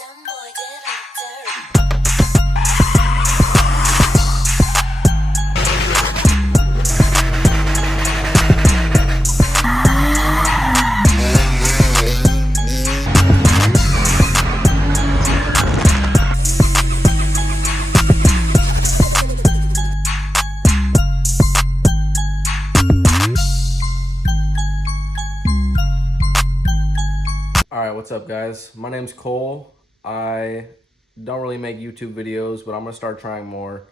Some boy did it dirty. Alright, what's up guys? My name's Cole. I don't really make YouTube videos, but I'm going to start trying more.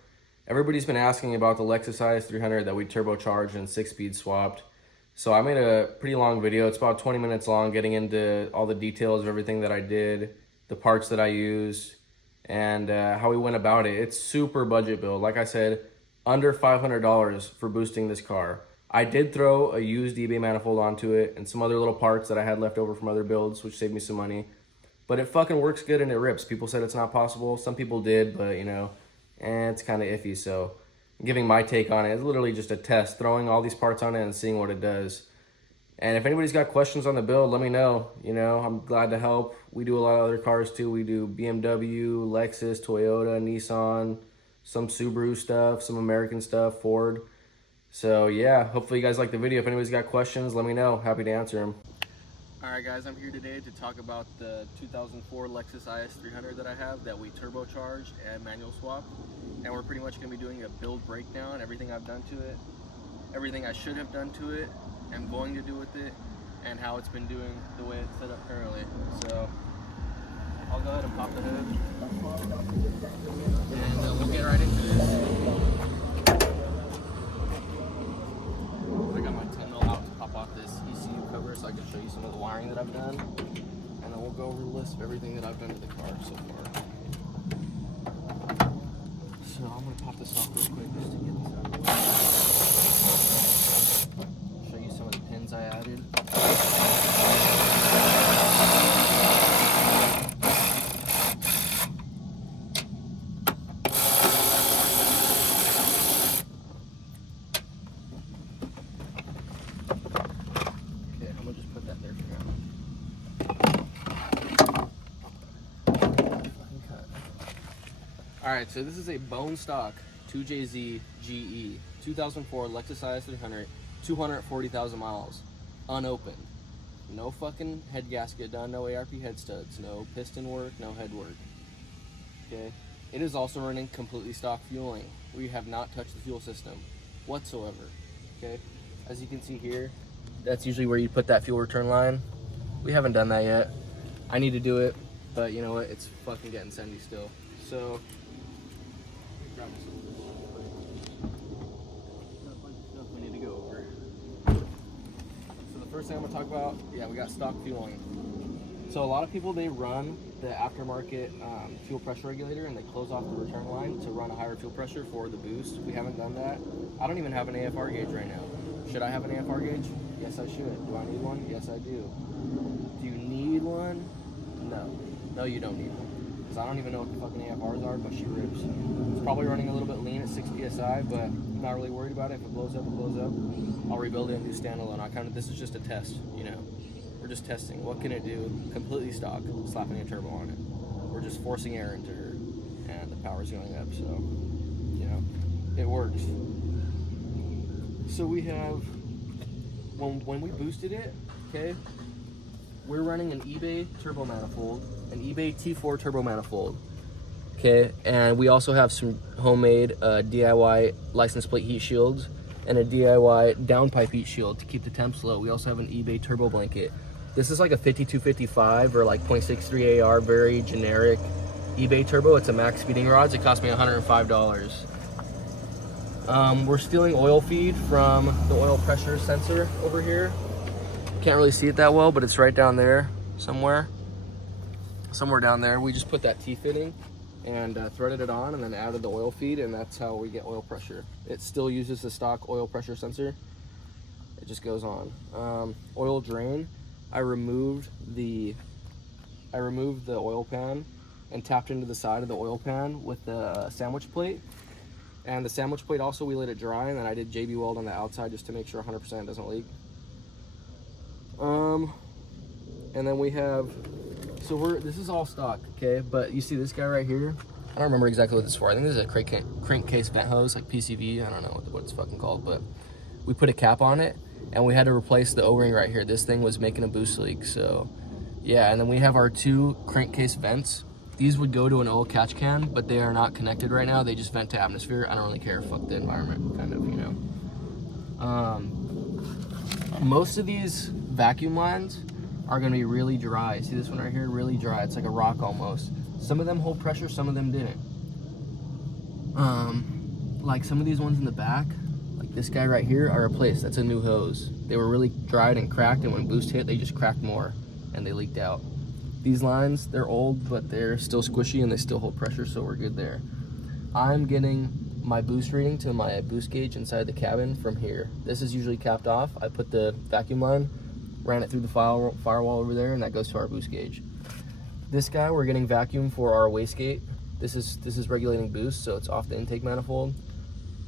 Everybody's been asking about the Lexus is300 that we turbocharged and 6-speed swapped. So I made a pretty long video. It's about 20 minutes long, getting into all the details of everything that I did, the parts that I used, and how we went about it. It's super budget build. Like I said, under $500 for boosting this car. I did throw a used eBay manifold onto it and some other little parts that I had left over from other builds, which saved me some money. But it fucking works good and it rips. People said it's not possible. Some people did, but you know, it's kind of iffy. So giving my take on it, it's literally just a test, throwing all these parts on it and seeing what it does. And if anybody's got questions on the build, let me know. You know, I'm glad to help. We do a lot of other cars too. We do BMW, Lexus, Toyota, Nissan, some Subaru stuff, some American stuff, Ford. So yeah, hopefully you guys like the video. If anybody's got questions, let me know. Happy to answer them. Alright guys, I'm here today to talk about the 2004 Lexus is300 that I have that we turbocharged and manual swapped. And we're pretty much going to be doing a build breakdown, everything I've done to it, everything I should have done to it, am going to do with it, and how it's been doing the way it's set up currently. So I'll go ahead and pop the hood and we'll get right into this. I got my 10mm out to pop off this ECU cover so I can show you some of the wiring that I've done, and then we'll go over the list of everything that I've done to the car so far. So I'm going to pop this off real quick just to get this out of the way. Show you some of the pins I added. Alright, so this is a bone stock 2JZ GE 2004 Lexus is300, 240,000 miles, unopened. No fucking head gasket done, no ARP head studs, no piston work, no head work. Okay, it is also running completely stock fueling. We have not touched the fuel system whatsoever. Okay, as you can see here, that's usually where you put that fuel return line. We haven't done that yet. I need to do it, but you know what? It's fucking getting sandy still. So we need to go over. So the first thing I'm gonna talk about, we got stock fueling. So a lot of people, they run the aftermarket fuel pressure regulator and they close off the return line to run a higher fuel pressure for the boost. We haven't done that. I don't even have an AFR gauge right now. Should I have an AFR gauge? Yes, I should. Do I need one? Yes, I do. Do you need one? No. No, you don't need one. I don't even know what the fucking AFRs are, but she rips. It's probably running a little bit lean at 6 PSI, but I'm not really worried about it. If it blows up, it blows up. I'll rebuild it and do standalone. This is just a test, you know. We're just testing. What can it do? Completely stock, slapping a turbo on it. We're just forcing air into her, and the power's going up, so, you know, it works. So we have, when we boosted it, okay, we're running an eBay turbo manifold, an eBay T4 turbo manifold, okay, and we also have some homemade DIY license plate heat shields and a DIY downpipe heat shield to keep the temps low. We also have an eBay turbo blanket. This is like a 5255 or like 0.63 AR, very generic eBay turbo. It's a max speeding rods. It cost me $105. We're stealing oil feed from the oil pressure sensor over here. Can't really see it that well, but it's right down there somewhere down there. We just put that T-fitting and threaded it on and then added the oil feed, and that's how we get oil pressure. It still uses the stock oil pressure sensor. It just goes on. Oil drain, I removed the oil pan and tapped into the side of the oil pan with the sandwich plate. And the sandwich plate also, we let it dry, and then I did JB weld on the outside just to make sure 100% doesn't leak. And then we have So this is all stock, okay? But you see this guy right here? I don't remember exactly what this is for. I think this is a crankcase vent hose, like PCV. I don't know what it's fucking called, but we put a cap on it, and we had to replace the O-ring right here. This thing was making a boost leak, so yeah. And then we have our 2 crankcase vents. These would go to an oil catch can, but they are not connected right now. They just vent to atmosphere. I don't really care. Fuck the environment, kind of, you know. Most of these vacuum lines are gonna be really dry. See this one right here? Really dry. It's like a rock almost. Some of them hold pressure, some of them didn't. Like some of these ones in the back, like this guy right here, are replaced. That's a new hose. They were really dried and cracked, and when boost hit, they just cracked more and they leaked out. These lines, they're old, but they're still squishy and they still hold pressure, so we're good there. I'm getting my boost reading to my boost gauge inside the cabin from here. This is usually capped off. I put the vacuum line, ran it through the firewall over there, and that goes to our boost gauge. This guy, we're getting vacuum for our wastegate. This is regulating boost, so it's off the intake manifold,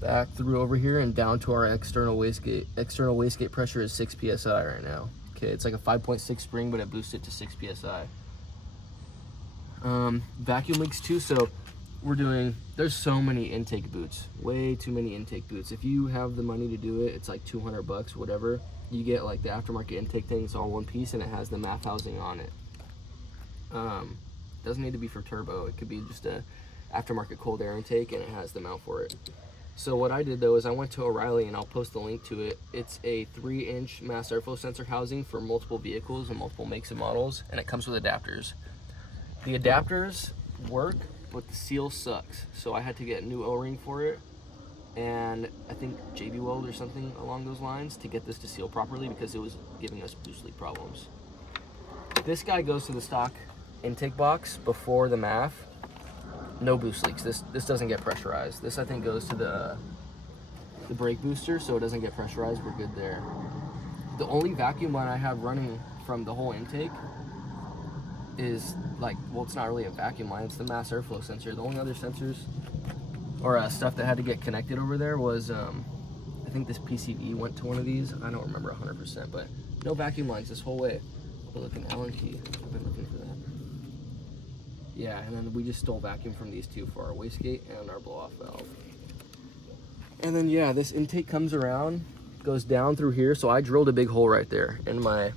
back through over here and down to our external wastegate. External wastegate pressure is 6 psi right now. Okay, it's like a 5.6 spring, but it boosts it to 6 psi. Vacuum leaks too, so there's so many intake boots, way too many intake boots. If you have the money to do it, it's like $200, whatever. You get like the aftermarket intake thing, it's all one piece, and it has the MAF housing on it. Doesn't need to be for turbo. It could be just a aftermarket cold air intake, and it has the mount for it. So what I did though is I went to O'Reilly, and I'll post the link to it. It's a 3-inch mass airflow sensor housing for multiple vehicles and multiple makes and models, and it comes with adapters. The adapters work, but the seal sucks. So I had to get a new O-ring for it, and I think JB Weld or something along those lines to get this to seal properly, because it was giving us boost leak problems. This guy goes to the stock intake box before the MAF. No boost leaks. This doesn't get pressurized. This I think goes to the brake booster, so it doesn't get pressurized. We're good there. The only vacuum line I have running from the whole intake is like, well, it's not really a vacuum line, it's the mass airflow sensor. The only other sensors or stuff that had to get connected over there was I think this PCV went to one of these. I don't remember 100%, but no vacuum lines this whole way. We're looking Allen key. I've been looking for that. Yeah, and then we just stole vacuum from these two for our wastegate and our blow-off valve. And then yeah, this intake comes around, goes down through here. So I drilled a big hole right there in my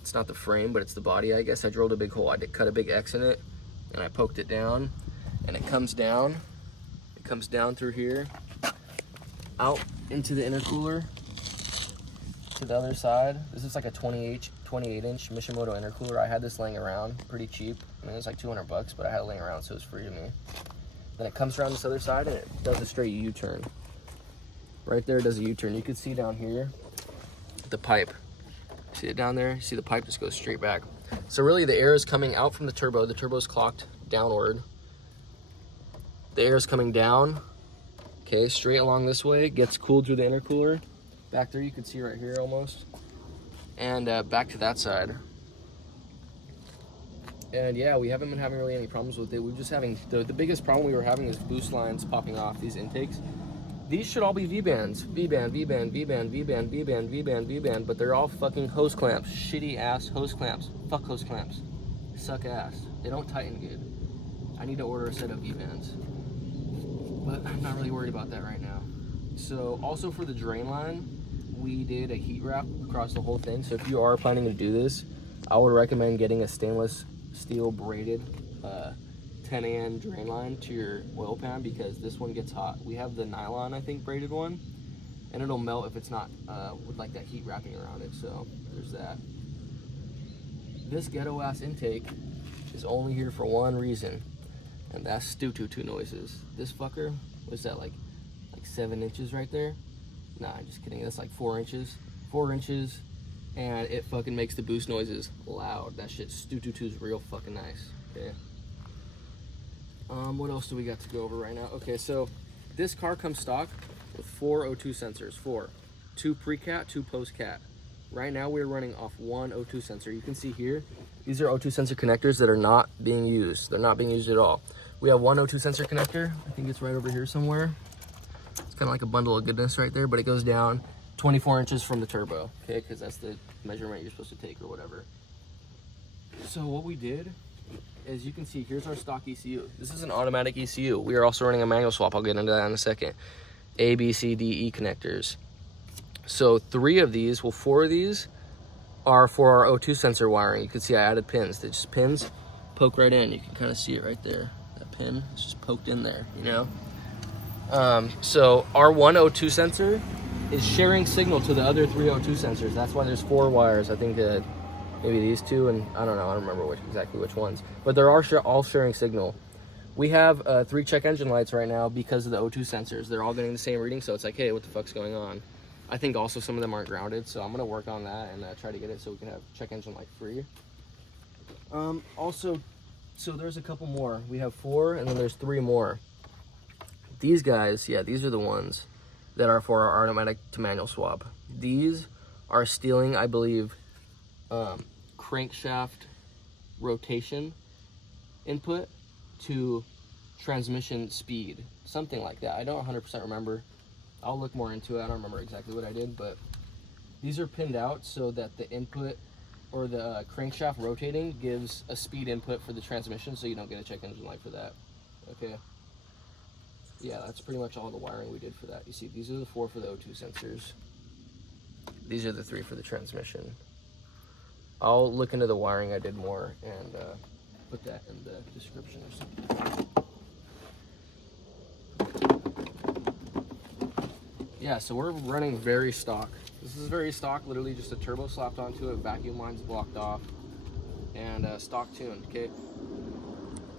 it's not the frame, but it's the body, I guess. I drilled a big hole. I did cut a big X in it, and I poked it down, and it comes down. It comes down through here, out into the intercooler to the other side. This is like a 28-inch Mishimoto intercooler. I had this laying around, pretty cheap. I mean, it was like $200, but I had it laying around, so it was free to me. Then it comes around this other side, and it does a straight U-turn. Right there, it does a U-turn. You can see down here the pipe. See it down there? See the pipe just goes straight back. So really the air is coming out from the turbo. The turbo is clocked downward. The air is coming down, okay, straight along this way, gets cooled through the intercooler. Back there, you can see right here almost. And back to that side. And yeah, we haven't been having really any problems with it. We're just having, the biggest problem we were having is boost lines popping off these intakes. These should all be V-bands. V-band, V-band, V-band, V-band, V-band, V-band, V-band, but they're all fucking hose clamps. Shitty ass hose clamps. Fuck hose clamps. They suck ass. They don't tighten good. I need to order a set of V-bands. But I'm not really worried about that right now. So also for the drain line, we did a heat wrap across the whole thing. So if you are planning to do this, I would recommend getting a stainless steel braided 10 drain line to your oil pan, because this one gets hot. We have the nylon, I think, braided one, and it'll melt if it's not with like that heat wrapping around it. So there's that. This ghetto ass intake is only here for one reason, and that's stu-tu-tu noises. This fucker, what's that, like 7 inches right there? Nah, I'm just kidding. That's like 4 inches. 4 inches, and it fucking makes the boost noises loud. That shit stu-tu-tu is real fucking nice. Okay. What else do we got to go over right now? Okay, so this car comes stock with 4 O2 sensors. 4. 2 pre-cat, 2 post-cat. Right now we're running off 1 O2 sensor. You can see here, these are O2 sensor connectors that are not being used. They're not being used at all. We have 1 O2 sensor connector. I think it's right over here somewhere. It's kind of like a bundle of goodness right there, but it goes down 24 inches from the turbo, okay? Because that's the measurement you're supposed to take or whatever. So what we did is, you can see, here's our stock ECU. This is an automatic ECU. We are also running a manual swap. I'll get into that in a second. A, B, C, D, E connectors. So 3 of these, well, 4 of these are for our O2 sensor wiring. You can see I added pins. They just pins poke right in. You can kind of see it right there. That pin is just poked in there, you know? So our one O2 sensor is sharing signal to the other 3 O2 sensors. That's why there's 4 wires. I think that maybe these 2, and I don't know. I don't remember exactly which ones. But they're all sharing signal. We have 3 check engine lights right now because of the O2 sensors. They're all getting the same reading, so it's like, hey, what the fuck's going on? I think also some of them aren't grounded, so I'm gonna work on that and try to get it so we can have check engine light free. Also, so there's a couple more. We have 4, and then there's 3 more. These guys, yeah, these are the ones that are for our automatic to manual swap. These are stealing, I believe, crankshaft rotation input to transmission speed, something like that. I don't 100% remember. I'll look more into it. I don't remember exactly what I did, but these are pinned out so that the input or the crankshaft rotating gives a speed input for the transmission, so you don't get a check engine light for that. Okay. Yeah, that's pretty much all the wiring we did for that. You see, these are the 4 for the O2 sensors. These are the 3 for the transmission. I'll look into the wiring I did more and put that in the description or something. Yeah, so we're running very stock. This is very stock, literally just a turbo slapped onto it, vacuum lines blocked off, and stock tuned, okay?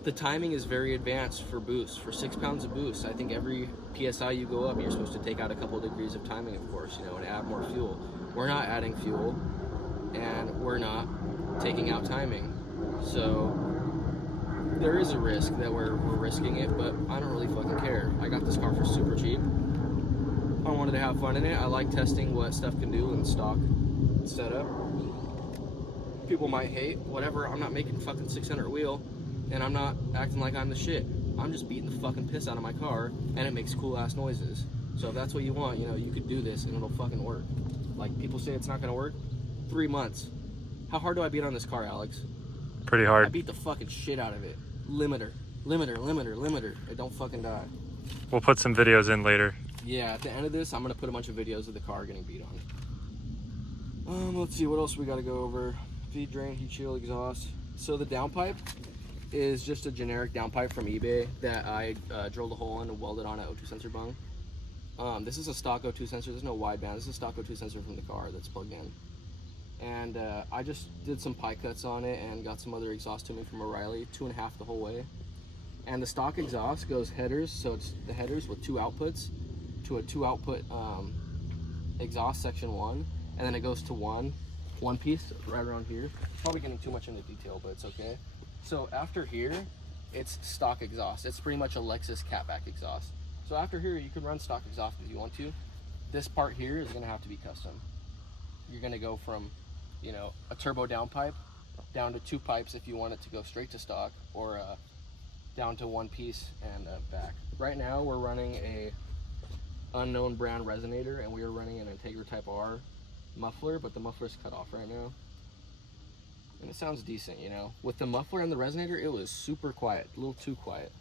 The timing is very advanced for boost. For 6 pounds of boost, I think every PSI you go up, you're supposed to take out a couple degrees of timing, of course, you know, and add more fuel. We're not adding fuel, and we're not taking out timing. So there is a risk that we're risking it, but I don't really fucking care. I got this car for super cheap. I wanted to have fun in it. I like testing what stuff can do in stock setup. People might hate, whatever. I'm not making fucking 600 wheel, and I'm not acting like I'm the shit. I'm just beating the fucking piss out of my car, and it makes cool ass noises. So if that's what you want, you know, you could do this and it'll fucking work. Like, people say it's not gonna work. 3 months. How hard do I beat on this car, Alex? Pretty hard. I beat the fucking shit out of it. Limiter, limiter, limiter, limiter. It don't fucking die. We'll put some videos in later. Yeah, at the end of this, I'm gonna put a bunch of videos of the car getting beat on. Let's see, what else we gotta go over? Feed, drain, heat shield, exhaust. So the downpipe is just a generic downpipe from eBay that I drilled a hole in and welded on an O2 sensor bung. This is a stock O2 sensor. There's no wideband. This is a stock O2 sensor from the car that's plugged in. And I just did some pie cuts on it and got some other exhaust tubing from O'Reilly, 2.5 the whole way. And the stock exhaust goes headers, so it's the headers with 2 outputs to a 2 output exhaust section 1, and then it goes to one piece right around here. Probably getting too much into detail, but it's okay. So after here, it's stock exhaust. It's pretty much a Lexus catback exhaust. So after here, you can run stock exhaust if you want to. This part here is gonna have to be custom. You're gonna go from, you know, a turbo downpipe down to 2 pipes if you want it to go straight to stock, or down to 1 piece and back. Right now, we're running a unknown brand resonator, and we are running an Integra Type R muffler, but the muffler's cut off right now. And it sounds decent, you know. With the muffler and the resonator, it was super quiet, a little too quiet.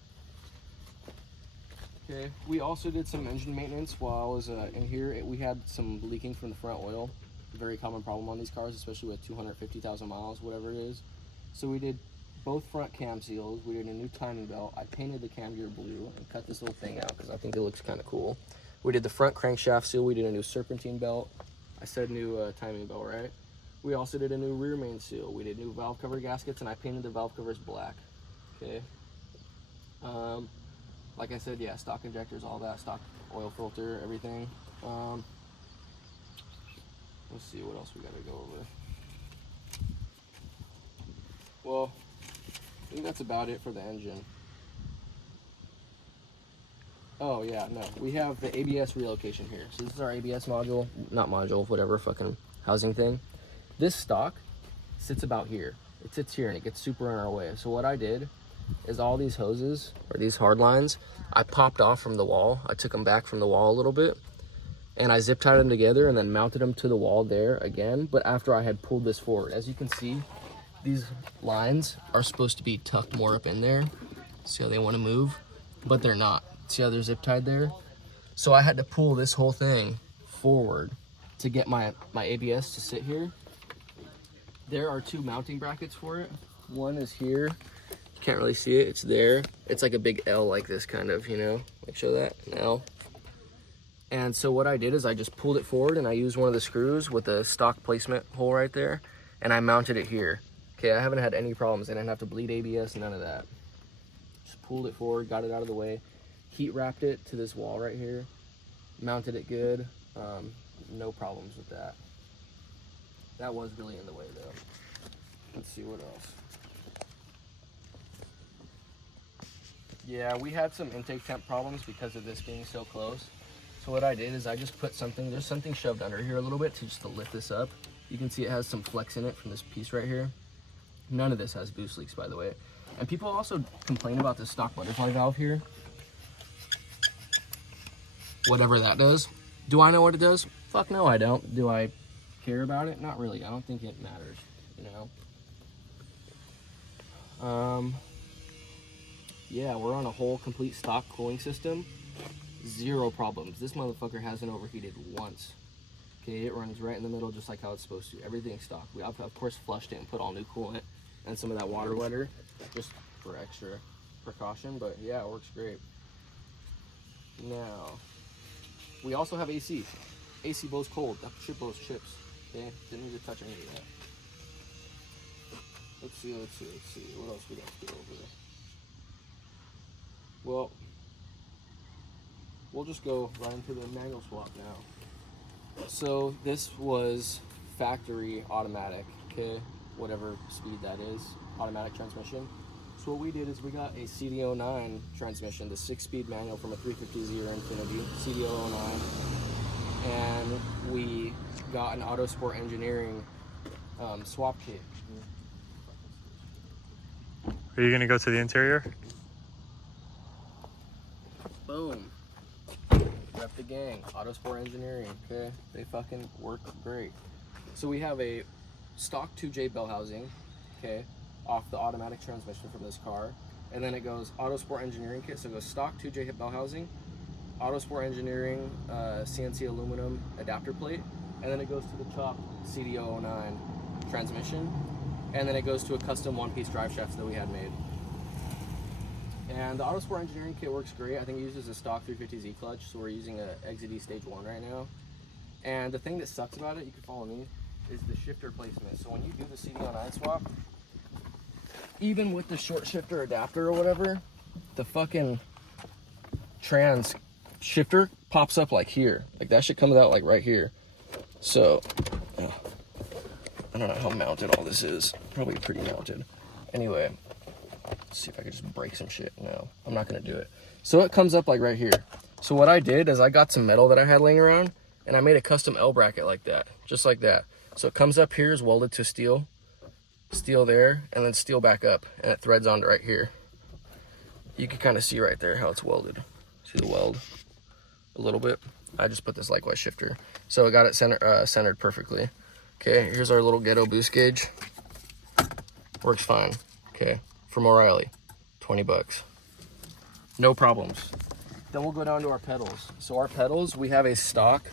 Okay, we also did some engine maintenance while I was in here. We had some leaking from the front oil. A very common problem on these cars, especially with 250,000 miles, whatever it is. So we did both front cam seals. We did a new timing belt. I painted the cam gear blue and cut this little thing out because I think it looks kind of cool. We did the front crankshaft seal. We did a new serpentine belt. I said new timing belt, right? We also did a new rear main seal. We did new valve cover gaskets, and I painted the valve covers black. Okay. Like I said, yeah, stock injectors, all that, stock oil filter, everything. Let's see what else we gotta go over. Well, I think that's about it for the engine. Oh yeah, no, we have the ABS relocation here. So this is our ABS module, not module, whatever, fucking housing thing. This stock sits about here. It sits here and it gets super in our way. So what I did is all these hoses, or these hard lines, I popped off from the wall. I took them back from the wall a little bit, and I zip tied them together and then mounted them to the wall there again, but after I had pulled this forward. As you can see, these lines are supposed to be tucked more up in there. See how they want to move, but they're not. See how they're zip tied there? So I had to pull this whole thing forward to get my ABS to sit here. There are 2 mounting brackets for it. One is here. You can't really see it. It's there. It's like a big L like this kind of, you know? Like show that, an L. And so what I did is I just pulled it forward and I used one of the screws with a stock placement hole right there, and I mounted it here. Okay, I haven't had any problems. I didn't have to bleed ABS, none of that. Just pulled it forward, got it out of the way, heat wrapped it to this wall right here, mounted it good. No problems with that. That was really in the way though. Let's see what else. Yeah, we had some intake temp problems because of this being so close. So what I did is I just put something, there's something shoved under here a little bit to lift this up. You can see it has some flex in it from this piece right here. None of this has boost leaks, by the way. And people also complain about this stock butterfly valve here. Whatever that does. Do I know what it does? Fuck no, I don't. Do I care about it? Not really. I don't think it matters, you know? Yeah, we're on a whole complete stock cooling system. 0 problems. This motherfucker hasn't overheated once. Okay, it runs right in the middle just like how it's supposed to. Everything's stock. We of course flushed it and put all new coolant and some of that water wetter just for extra precaution, but yeah, it works great. Now, we also have AC. AC blows cold. That shit blows chips. Okay, didn't need to touch any of that. Let's see. What else we got to go over? Well, we'll just go right into the manual swap now. So this was factory automatic, okay? Whatever speed that is, automatic transmission. So what we did is we got a CD09 transmission, the 6-speed manual from a 350Z or Infinity, CD09. And we got an Autosport Engineering swap kit. Are you gonna go to the interior? Boom. Rep the gang. Autosport Engineering. Okay. They fucking work great. So we have a stock 2J bell housing, okay, off the automatic transmission from this car. And then it goes Autosport Engineering kit. So it goes stock 2J bell housing, Autosport Engineering CNC aluminum adapter plate, and then it goes to the chopped CD09 transmission. And then it goes to a custom one-piece drive shaft that we had made. And the Autosport Engineering kit works great. I think it uses a stock 350Z clutch, so we're using a XZD Stage 1 right now. And the thing that sucks about it, you can follow me, is the shifter placement. So when you do the CD09 swap, even with the short shifter adapter or whatever, the fucking trans shifter pops up like here. Like that shit comes out like right here. So, I don't know how mounted all this is. Probably pretty mounted. Anyway. Let's see if I could just break some shit. No, I'm not gonna do it. So it comes up like right here. So what I did is I got some metal that I had laying around and I made a custom L bracket like that, just like that. So it comes up here, is welded to steel there, and then steel back up, and it threads onto right here. You can kind of see right there how it's welded. See the weld a little bit? I just put this likewise shifter. So I got it centered perfectly. Okay, here's our little ghetto boost gauge. Works fine, okay. From O'Reilly, 20 bucks. No problems. Then we'll go down to our pedals. So our pedals, we have a stock.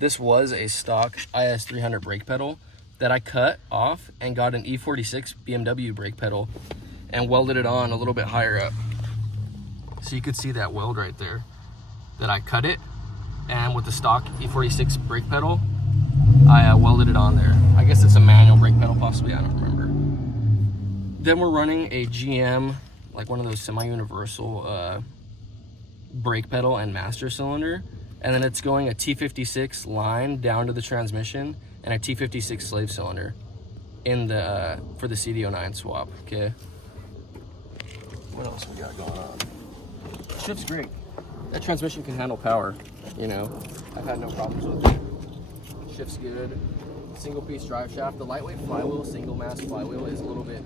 This was a stock is300 brake pedal that I cut off and got an E46 BMW brake pedal and welded it on a little bit higher up. So you could see that weld right there, that I cut it, and with the stock E46 brake pedal, I welded it on there. I guess it's a manual brake pedal possibly, I don't remember. Then we're running a GM, like one of those semi-universal brake pedal and master cylinder. And then it's going a T56 line down to the transmission and a T56 slave cylinder in the for the CD09 swap, okay? What else we got going on? Shift's great. That transmission can handle power, you know? I've had no problems with it. Shift's good. Single piece drive shaft. The lightweight flywheel, single mass flywheel is a little bit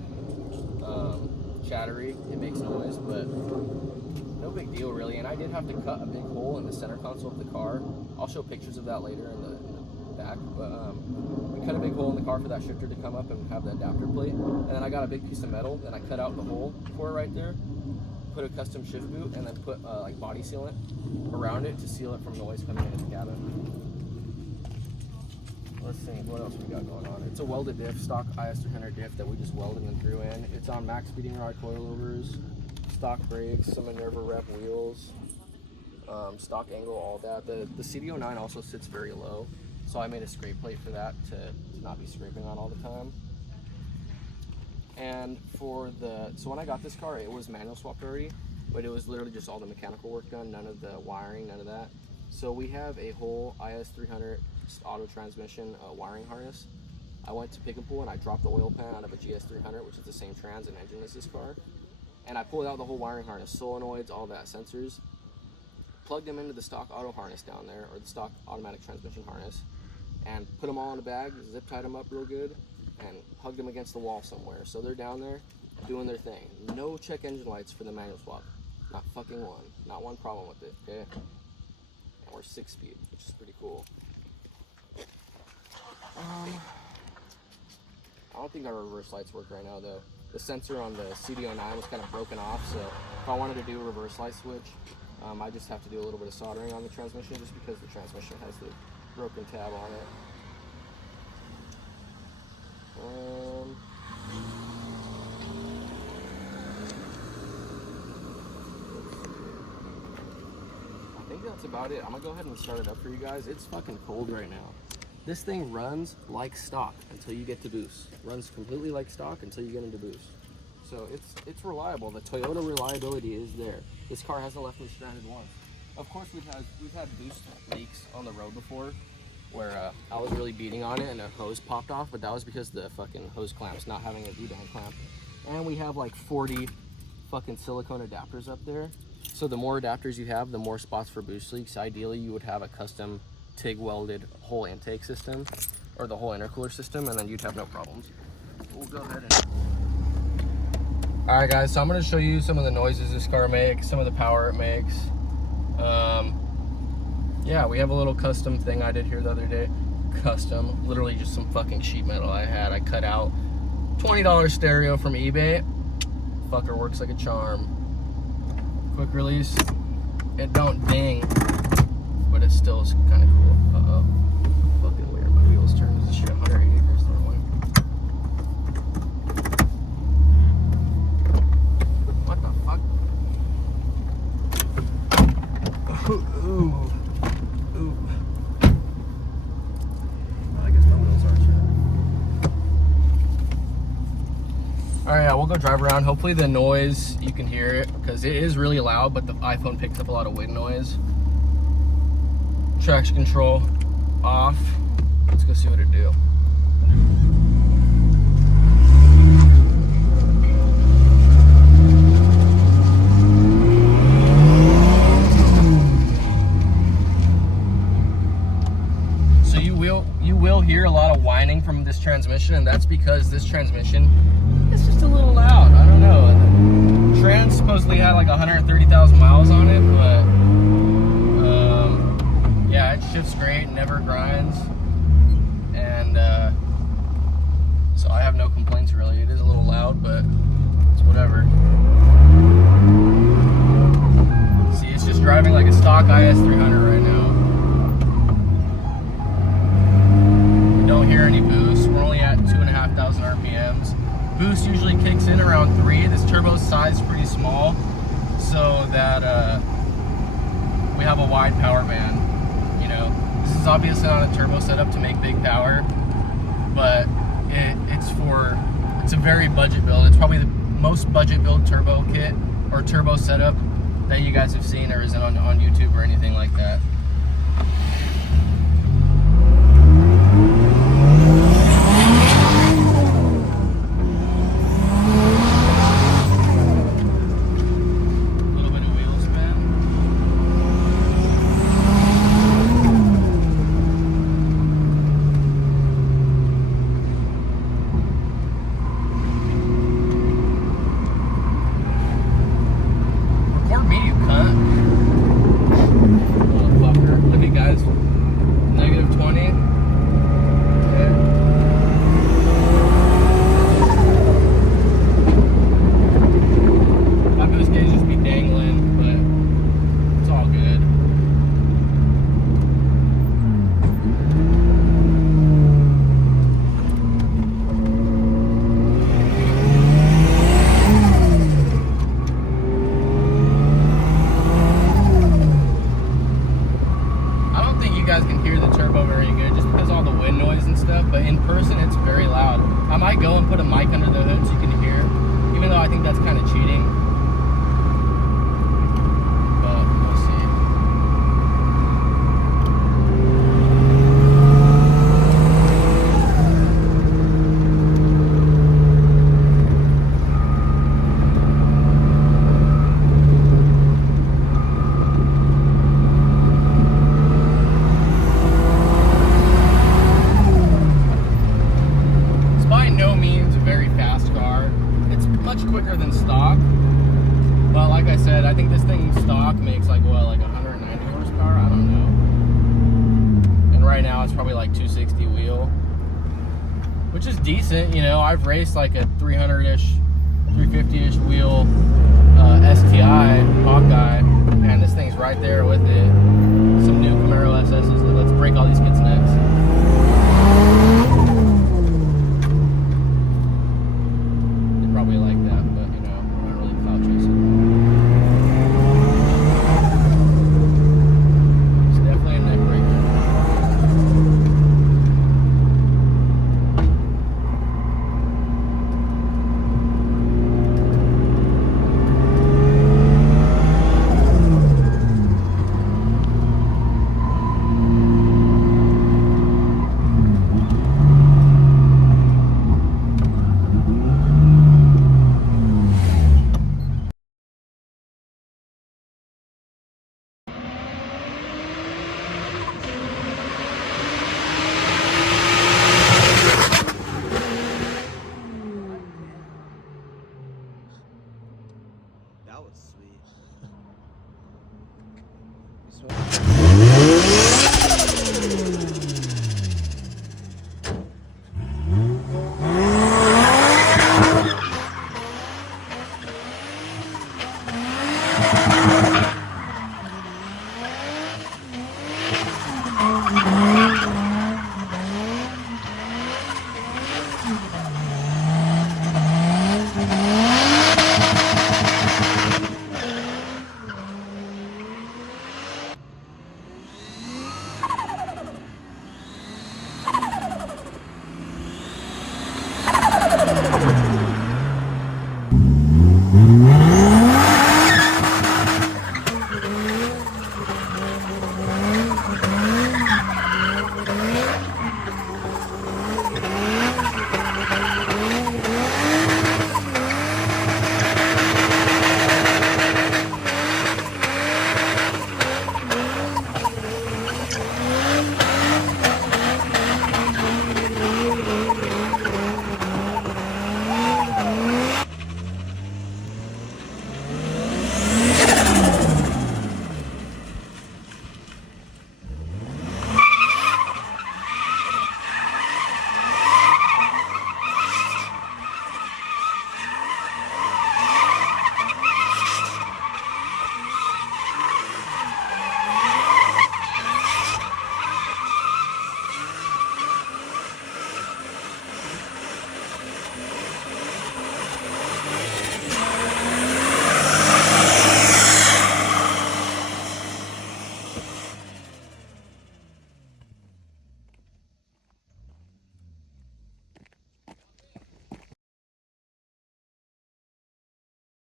chattery. It makes noise, but no big deal really. And I did have to cut a big hole in the center console of the car. I'll show pictures of that later in the back, but we cut a big hole in the car for that shifter to come up and have the adapter plate, and then I got a big piece of metal and I cut out the hole for it right there, put a custom shift boot, and then put like body sealant around it to seal it from noise coming into the cabin. Let's see what else we got going on. It's a welded diff, stock is300 diff that we just welded and threw in. It's on max speeding rod coilovers, stock brakes, some Minerva rep wheels, stock angle, all that. The CD09 also sits very low, so I made a scrape plate for that to not be scraping on all the time. And so when I got this car, it was manual swapped already, but it was literally just all the mechanical work done, none of the wiring, none of that. So we have a whole is300 auto transmission wiring harness. I went to pick and pull and I dropped the oil pan out of a GS300, which is the same trans and engine as this car. And I pulled out the whole wiring harness, solenoids, all that, sensors, plugged them into the stock auto harness down there, or the stock automatic transmission harness, and put them all in a bag, zip tied them up real good, and hugged them against the wall somewhere. So they're down there doing their thing. No check engine lights for the manual swap. Not fucking one. Not one problem with it, okay? And we're 6-speed, which is pretty cool. I don't think our reverse lights work right now though. The sensor on the CD09 was kind of broken off, so if I wanted to do a reverse light switch, I just have to do a little bit of soldering on the transmission just because the transmission has the broken tab on it. I think that's about it. I'm gonna go ahead and start it up for you guys. It's fucking cold right now. This thing runs like stock until you get to boost. Runs completely like stock until you get into boost. So it's reliable. The Toyota reliability is there. This car hasn't left me stranded once. Of course, we've had boost leaks on the road before, where I was really beating on it and a hose popped off, but that was because the fucking hose clamps not having a V-band clamp. And we have like 40 fucking silicone adapters up there. So the more adapters you have, the more spots for boost leaks. Ideally, you would have a custom TIG welded whole intake system or the whole intercooler system, and then you'd have no problems. We'll go ahead and... All right, guys, so I'm going to show you some of the noises this car makes, some of the power it makes. Yeah, we have a little custom thing I did here the other day. Custom, literally just some fucking sheet metal I had. I cut out $20 stereo from eBay. Fucker works like a charm. Quick release. It don't ding, but it still is kind of cool. Uh-oh. Fucking weird. My wheels turn. This shit 180 degrees the wrong way. What the fuck? Ooh. Ooh. I guess my wheels are shit. Alright, yeah, we'll go drive around. Hopefully the noise, you can hear it, because it is really loud, but the iPhone picks up a lot of wind noise. Traction control off. Let's go see what it do. So you will hear a lot of whining from this transmission, and that's because this transmission is just a little loud. I don't know. The Trans supposedly had like 130,000 miles on it, but yeah, it shifts great, never grinds, and so I have no complaints really. It is a little loud, but it's whatever. See, it's just driving like a stock is300 right now. We don't hear any boost. We're only at 2,500 RPMs. Boost usually kicks in around 3. This turbo's size is pretty small, so that we have a wide power band. You know, this is obviously not a turbo setup to make big power, but it's a very budget build. It's probably the most budget build turbo kit or turbo setup that you guys have seen or isn't on YouTube or anything like that. Look at guys. I think that's kind of cheating. But we'll see. It's by no means a very fast car. It's much quicker than stock. But like I said, I think this thing stock makes like what, like 190 horsepower? I don't know. And right now it's probably like 260 wheel, which is decent. You know, I've raced like a 300-ish, 350-ish wheel STI Hawkeye, and this thing's right there with it. Some new Camaro SS's. Let's break all these kids' necks. They probably like that, but you know, we're not really clout chasing. It's definitely a neck breaker. That was sweet.